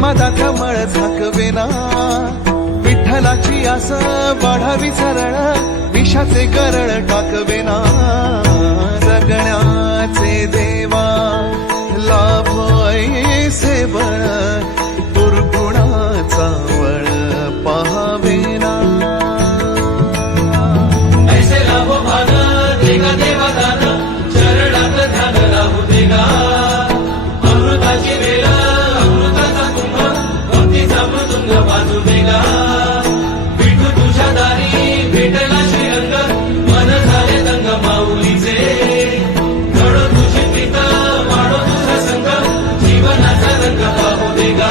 उन्मादाचा मळ झाकवेना. विठ्ठलाची आस वाढावी सरळ विषाचे करळ टाकवेना. ರಂಗ ಬಹುದಿಗಾ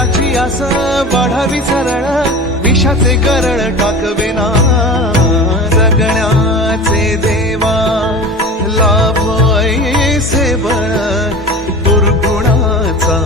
विठ्ठलाची आस वाढावी सरळ विषाचे करळ टाकवेना जगण्याचे देवा लाभ ऐसे बळ दुर्गुणाचा